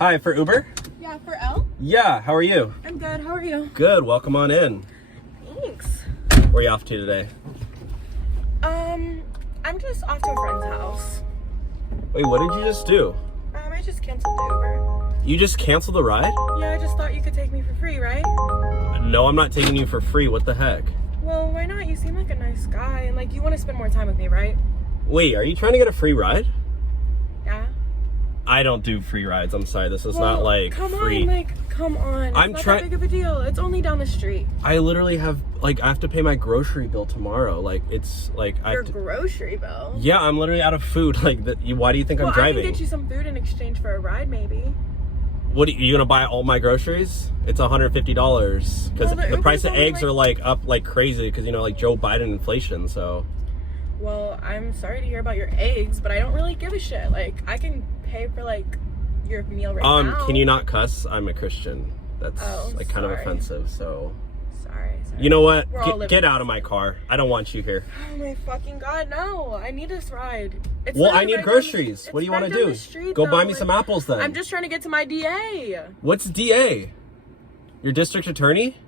Hi, for Uber? Yeah, for Elle? Yeah, how are you? I'm good. How are you? Good, welcome on in. Thanks. Where are you off to today? I'm just off to a friend's house. Wait, what did you just do? I just canceled the Uber. You just canceled the ride? Yeah, I just thought you could take me for free, right? No, I'm not taking you for free. What the heck? Well, why not? You seem like a nice guy, and like you want to spend more time with me, right? Wait, are you trying to get a free ride? Yeah. I don't do free rides. I'm sorry. This is not like come free. Come on. It's I'm not trying. that big of a deal. It's only down the street. I literally have I have to pay my grocery bill tomorrow. Like it's like Your grocery bill. Yeah, I'm literally out of food. Like why do you think I'm driving? I can get you some food in exchange for a ride, maybe. What are you gonna buy all my groceries? It's $150 because the price of eggs are like up like crazy because like Joe Biden inflation. So. Well, I'm sorry to hear about your eggs, but I don't really give a shit. Like I can pay for like your meal right now. Can you not cuss? I'm a Christian. That's kind of offensive. So. Sorry. You know what? Get out of my car. I don't want you here. Oh my fucking god, no! I need this ride. Well, I need groceries. What do you want to do? Go buy me some apples then. I'm just trying to get to my DA. What's DA? Your district attorney?